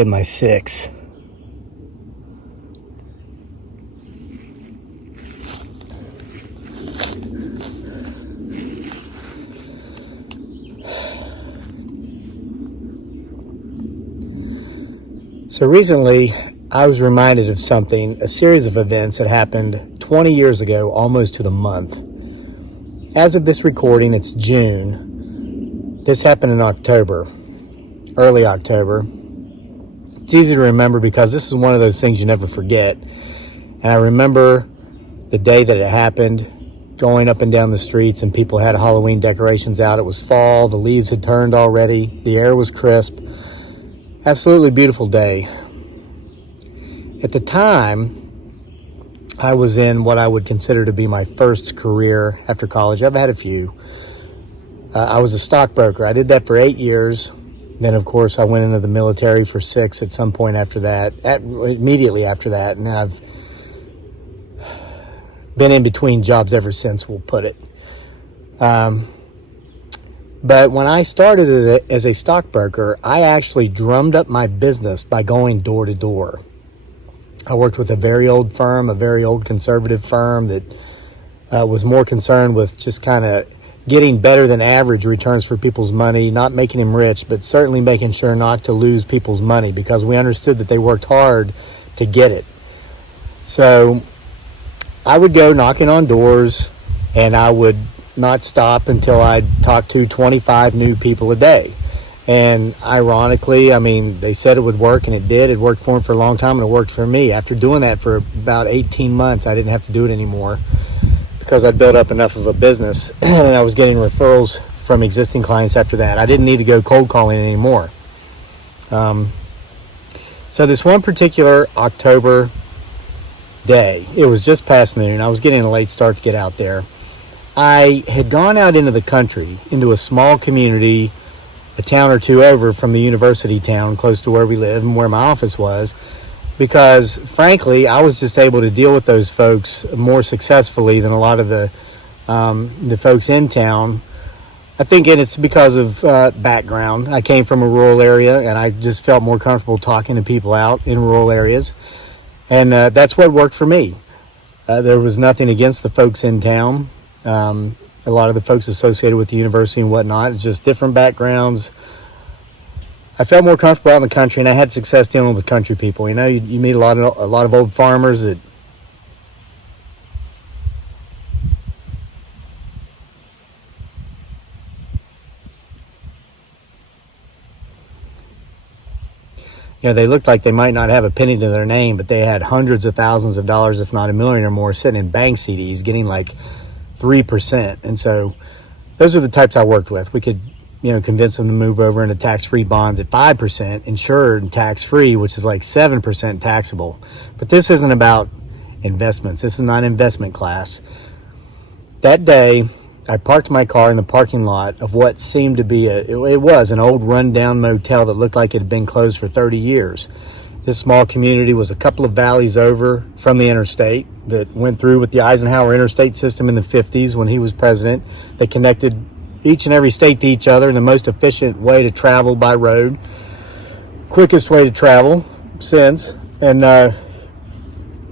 at my 6. So recently, I was reminded of something, a series of events that happened 20 years ago, almost to the month. As of this recording, it's June. This happened in October, early October. It's easy to remember because this is one of those things you never forget. And I remember the day that it happened, going up and down the streets, and people had Halloween decorations out. It was fall, the leaves had turned already, the air was crisp. Absolutely beautiful day. At the time, I was in what I would consider to be my first career after college. I've had a few. I was a stockbroker. I did that for 8 years. Then, of course, I went into the military for 6 at some point after that, immediately after that. And I've been in between jobs ever since, we'll put it. But when I started as a stockbroker, I actually drummed up my business by going door to door. I worked with a very old firm, a very old conservative firm that was more concerned with just kind of getting better than average returns for people's money, not making them rich, but certainly making sure not to lose people's money because we understood that they worked hard to get it. So I would go knocking on doors, and I would not stop until I'd talk to 25 new people a day. And ironically, I mean, they said it would work, and it did. It worked for them for a long time, and it worked for me. After doing that for about 18 months, I didn't have to do it anymore because I'd built up enough of a business, and I was getting referrals from existing clients after that. I didn't need to go cold calling anymore. So this one particular October day, it was just past noon. I was getting a late start to get out there. I had gone out into the country, into a small community, a town or two over from the university town close to where we live and where my office was, because frankly, I was just able to deal with those folks more successfully than a lot of the folks in town. I think it's because of background. I came from a rural area, and I just felt more comfortable talking to people out in rural areas, and that's what worked for me. There was nothing against the folks in town. A lot of the folks associated with the university and whatnot, it's just different backgrounds. I felt more comfortable out in the country, and I had success dealing with country people. You know, you meet a lot of old farmers that they looked like they might not have a penny to their name, but they had hundreds of thousands of dollars, if not $1 million or more, sitting in bank CDs, getting like 3%. And so those are the types I worked with. We could, convince them to move over into tax-free bonds at 5%, insured and tax-free, which is like 7% taxable. But this isn't about investments. This is not investment class. That day, I parked my car in the parking lot of what seemed to be it was an old rundown motel that looked like it had been closed for 30 years. This small community was a couple of valleys over from the interstate that went through with the Eisenhower interstate system in the 50s when he was president. They connected each and every state to each other in the most efficient way to travel by road, quickest way to travel since. And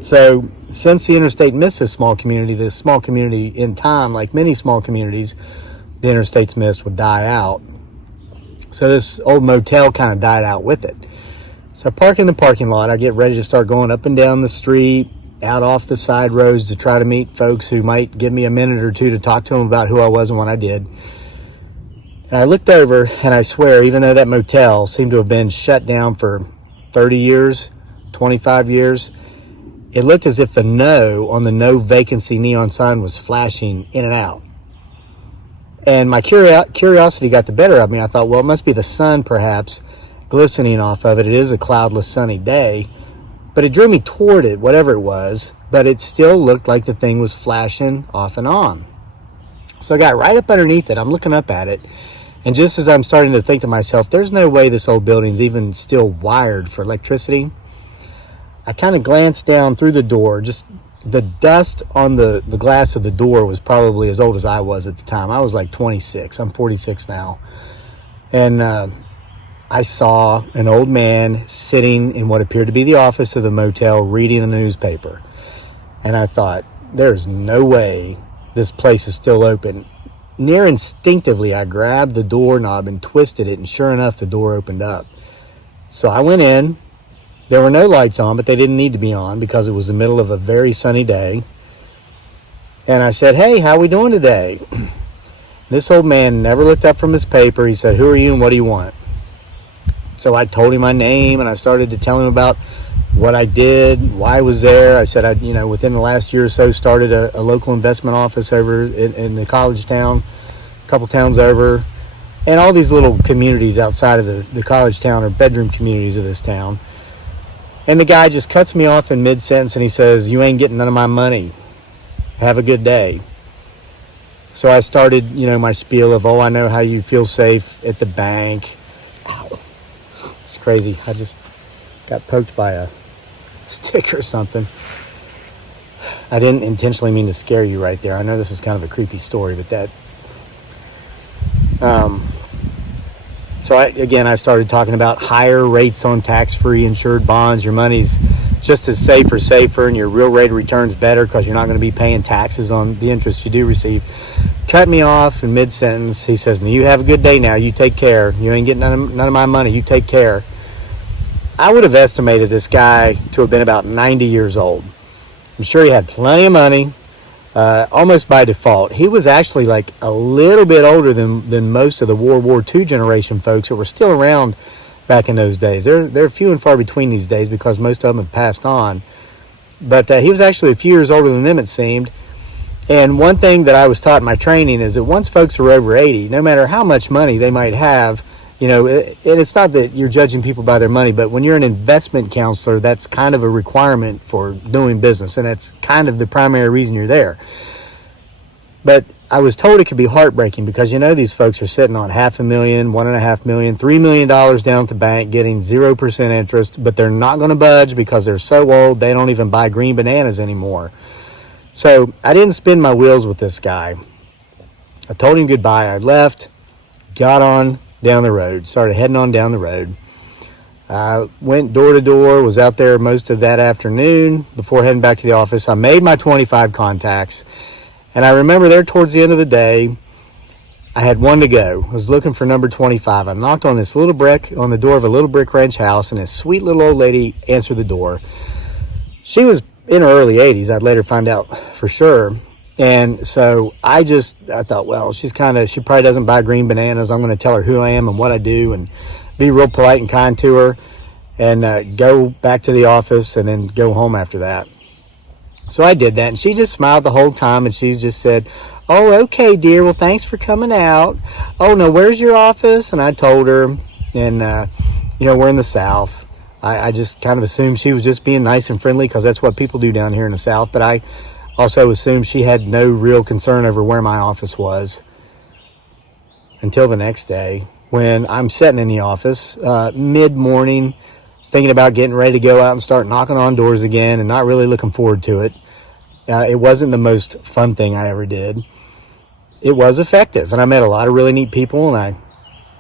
so since the interstate missed this small community in time, like many small communities, the interstate's missed would die out. So this old motel kind of died out with it. So I park in the parking lot. I get ready to start going up and down the street, out off the side roads to try to meet folks who might give me a minute or two to talk to them about who I was and what I did. And I looked over, and I swear, even though that motel seemed to have been shut down for 30 years, 25 years, it looked as if the no on the no vacancy neon sign was flashing in and out. And my curiosity got the better of me. I thought, well, it must be the sun, perhaps, glistening off of it. It is a cloudless, sunny day. But it drew me toward it, whatever it was, but it still looked like the thing was flashing off and on. So I got right up underneath it. I'm looking up at it. And just as I'm starting to think to myself, there's no way this old building's even still wired for electricity, I kind of glanced down through the door. Just the dust on the glass of the door was probably as old as I was at the time. I was like 26. I'm 46 now. And I saw an old man sitting in what appeared to be the office of the motel reading a newspaper. And I thought, there's no way this place is still open. Near instinctively, I grabbed the doorknob and twisted it, and sure enough, the door opened up. So I went in. There were no lights on, but they didn't need to be on because it was the middle of a very sunny day. And I said, hey, how we doing today? This old man never looked up from his paper. He said, who are you and what do you want? So I told him my name, and I started to tell him about what I did, why I was there. I said, within the last year or so, started a local investment office over in the college town, a couple towns over, and all these little communities outside of the college town or bedroom communities of this town. And the guy just cuts me off in mid-sentence, and he says, you ain't getting none of my money. Have a good day. So I started, my spiel of, I know how you feel safe at the bank. Ow. It's crazy. I just got poked by a stick or something. I didn't intentionally mean to scare you right there. I know this is kind of a creepy story, but that... So I started talking about higher rates on tax-free insured bonds. Your money's just as safe or safer, and your real rate of return's better because you're not going to be paying taxes on the interest you do receive. Cut me off in mid-sentence. He says, you have a good day now. You take care. You ain't getting none of my money. You take care. I would have estimated this guy to have been about 90 years old. I'm sure he had plenty of money, almost by default. He was actually like a little bit older than most of the World War II generation folks that were still around back in those days. They're few and far between these days because most of them have passed on. But he was actually a few years older than them, it seemed. And one thing that I was taught in my training is that once folks are over 80, no matter how much money they might have, and it's not that you're judging people by their money, but when you're an investment counselor, that's kind of a requirement for doing business, and that's kind of the primary reason you're there. But I was told it could be heartbreaking because, these folks are sitting on $500,000, $1.5 million, $3 million down at the bank getting 0% interest, but they're not going to budge because they're so old they don't even buy green bananas anymore. So I didn't spin my wheels with this guy. I told him goodbye. I left, got on down the road, started heading on down the road. I went door to door, was out there most of that afternoon before heading back to the office. I made my 25 contacts, and I remember there towards the end of the day, I had one to go. I was looking for number 25. I knocked on the door of a little brick ranch house, and this sweet little old lady answered the door. She was in her early 80s. I'd later find out for sure. And so I thought, well, she probably doesn't buy green bananas. I'm going to tell her who I am and what I do and be real polite and kind to her and go back to the office and then go home after that. So I did that, and she just smiled the whole time, and she just said, oh, okay, dear. Well, thanks for coming out. Oh, no, where's your office? And I told her, and, we're in the South. I just kind of assumed she was just being nice and friendly because that's what people do down here in the South. But I also assumed she had no real concern over where my office was until the next day when I'm sitting in the office mid-morning thinking about getting ready to go out and start knocking on doors again and not really looking forward to it. It wasn't the most fun thing I ever did. It was effective, and I met a lot of really neat people, and I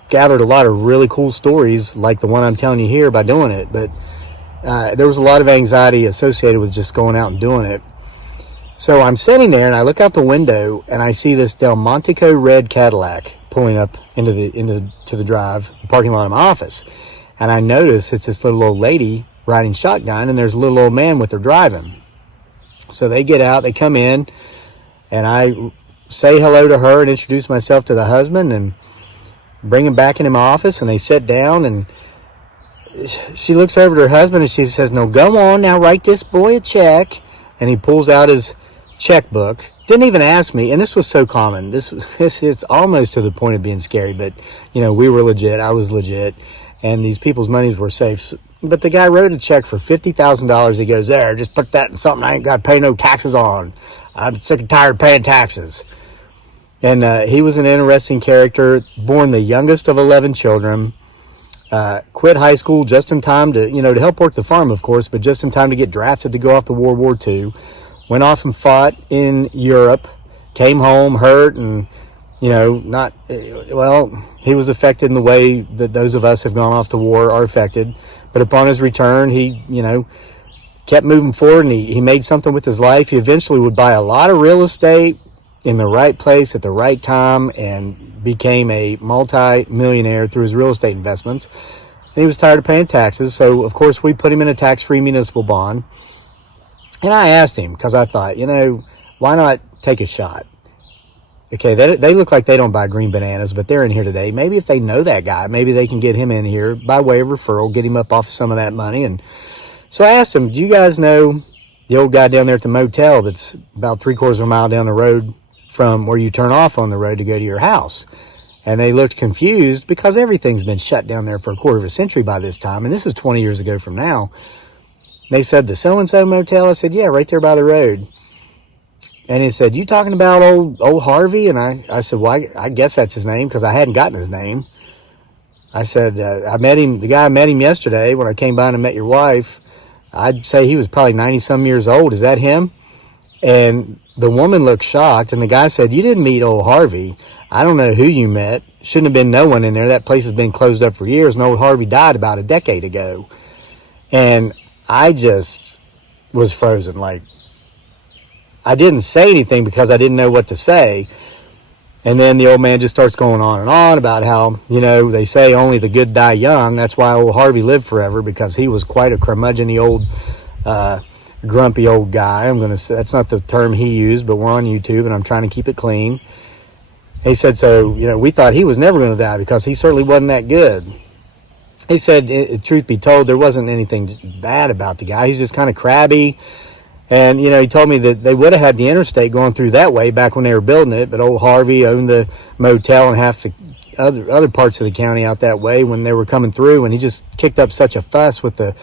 gathered a lot of really cool stories like the one I'm telling you here by doing it, but there was a lot of anxiety associated with just going out and doing it. So I'm sitting there and I look out the window and I see this Delmontico red Cadillac pulling up into the drive, the parking lot of my office. And I notice it's this little old lady riding shotgun, and there's a little old man with her driving. So they get out, they come in, and I say hello to her and introduce myself to the husband and bring him back into my office, and they sit down, and she looks over to her husband and she says, no, go on now, write this boy a check. And he pulls out his checkbook. Didn't even ask me, and this was so common. It's almost to the point of being scary, but we were legit. I was legit, and these people's monies were safe. But the guy wrote a check for $50,000. He goes, there, just put that in something I ain't got to pay no taxes on. I'm sick and tired of paying taxes. And he was an interesting character, born the youngest of 11 children, quit high school just in time to help work the farm, of course, but just in time to get drafted to go off to World War II. Went off and fought in Europe, came home hurt, and not, well, he was affected in the way that those of us have gone off to war are affected. But upon his return, he, kept moving forward, and he made something with his life. He eventually would buy a lot of real estate in the right place at the right time and became a multi-millionaire through his real estate investments. And he was tired of paying taxes, so of course we put him in a tax-free municipal bond. And I asked him, because I thought, why not take a shot? Okay, they look like they don't buy green bananas, but they're in here today. Maybe if they know that guy, maybe they can get him in here by way of referral, get him up off of some of that money. And so I asked him, do you guys know the old guy down there at the motel that's about 3/4 of a mile down the road from where you turn off on the road to go to your house? And they looked confused because everything's been shut down there for a quarter of a century by this time. And this is 20 years ago from now. They said, the so-and-so motel? I said, yeah, right there by the road. And he said, you talking about old Harvey? And I said, well, I guess that's his name, because I hadn't gotten his name. I said, I met him, the guy I met him yesterday when I came by and met your wife. I'd say he was probably 90-some years old. Is that him? And the woman looked shocked, and the guy said, you didn't meet old Harvey. I don't know who you met. Shouldn't have been no one in there. That place has been closed up for years, and old Harvey died about a decade ago. And I just was frozen. Like, I didn't say anything because I didn't know what to say. And then the old man just starts going on and on about how, they say only the good die young. That's why old Harvey lived forever, because he was quite a curmudgeon-y old, grumpy old guy. I'm going to say that's not the term he used, but we're on YouTube and I'm trying to keep it clean. He said, so, we thought he was never going to die because he certainly wasn't that good. He said, truth be told, there wasn't anything bad about the guy. He's just kind of crabby. And, he told me that they would have had the interstate going through that way back when they were building it, but old Harvey owned the motel and half the other parts of the county out that way when they were coming through, and he just kicked up such a fuss with the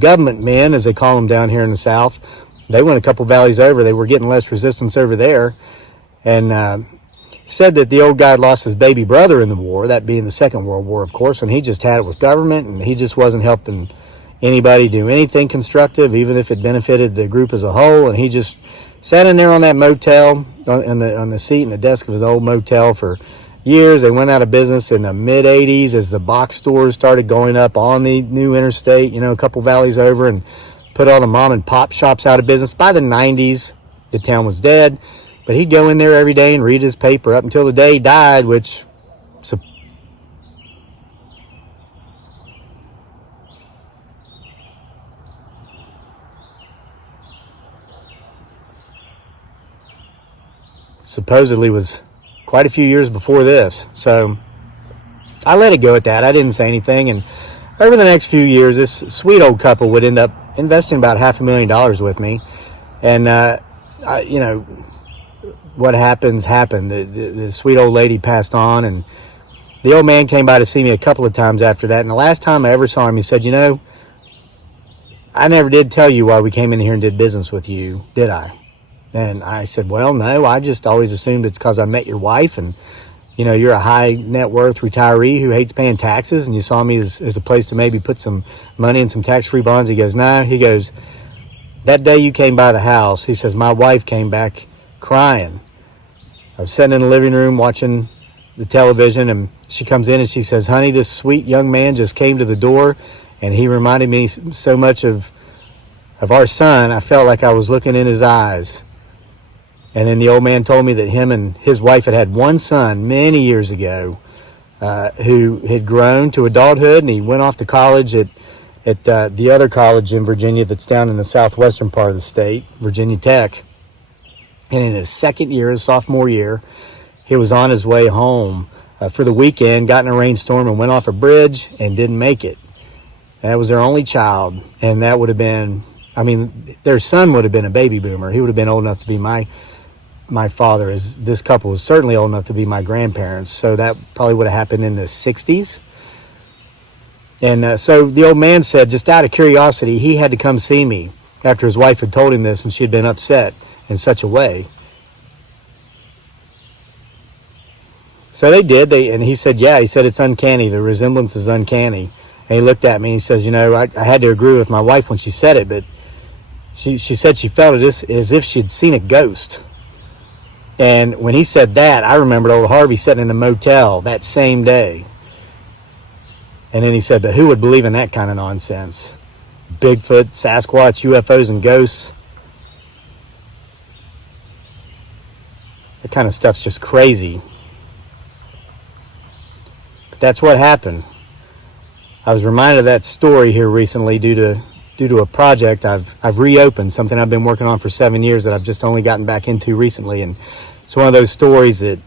government men, as they call them down here in the South. They went a couple valleys over. They were getting less resistance over there. And he said that the old guy lost his baby brother in the war, that being the Second World War, of course, and he just had it with government, and he just wasn't helping anybody do anything constructive, even if it benefited the group as a whole. And he just sat in there on that motel, on the seat and the desk of his old motel for years. They went out of business in the mid-'80s as the box stores started going up on the new interstate, a couple valleys over, and put all the mom and pop shops out of business. By the 90s, the town was dead, but he'd go in there every day and read his paper up until the day he died, which supposedly was quite a few years before this. So I let it go at that. I didn't say anything. And over the next few years, this sweet old couple would end up investing about $500,000 with me. And, what happened. The sweet old lady passed on, and the old man came by to see me a couple of times after that. And the last time I ever saw him, he said, I never did tell you why we came in here and did business with you, did I? And I said, well, no, I just always assumed it's because I met your wife, and, you're a high net worth retiree who hates paying taxes, and you saw me as a place to maybe put some money in some tax-free bonds. He goes, no. He goes, that day you came by the house, he says, my wife came back crying. I was sitting in the living room watching the television, and she comes in and she says, honey, this sweet young man just came to the door, and he reminded me so much of our son. I felt like I was looking in his eyes. And then the old man told me that him and his wife had one son many years ago who had grown to adulthood, and he went off to college at the other college in Virginia that's down in the southwestern part of the state, Virginia Tech. And in his second year, his sophomore year, he was on his way home for the weekend, got in a rainstorm and went off a bridge and didn't make it. That was their only child, and that would have been, their son would have been a baby boomer. He would have been old enough to be my father. As this couple was certainly old enough to be my grandparents, so that probably would have happened in the 60s. And so the old man said, just out of curiosity, he had to come see me after his wife had told him this, and she had been upset in such a way. So they did. And he said, yeah, he said, it's uncanny. The resemblance is uncanny. And he looked at me and he says, I had to agree with my wife when she said it, but she said she felt it as if she'd seen a ghost. And when he said that, I remembered old Harvey sitting in a motel that same day. And then he said, but who would believe in that kind of nonsense? Bigfoot, Sasquatch, UFOs, and ghosts. That kind of stuff's just crazy. But that's what happened. I was reminded of that story here recently due to a project I've reopened, something I've been working on for 7 years that I've just only gotten back into recently. And it's one of those stories that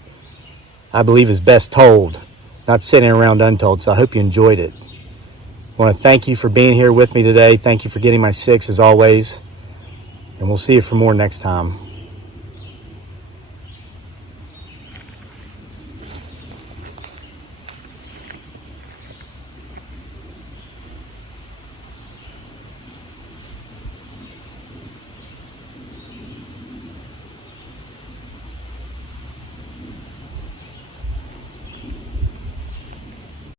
I believe is best told, not sitting around untold. So I hope you enjoyed it. I want to thank you for being here with me today. Thank you for getting my 6 as always. And we'll see you for more next time.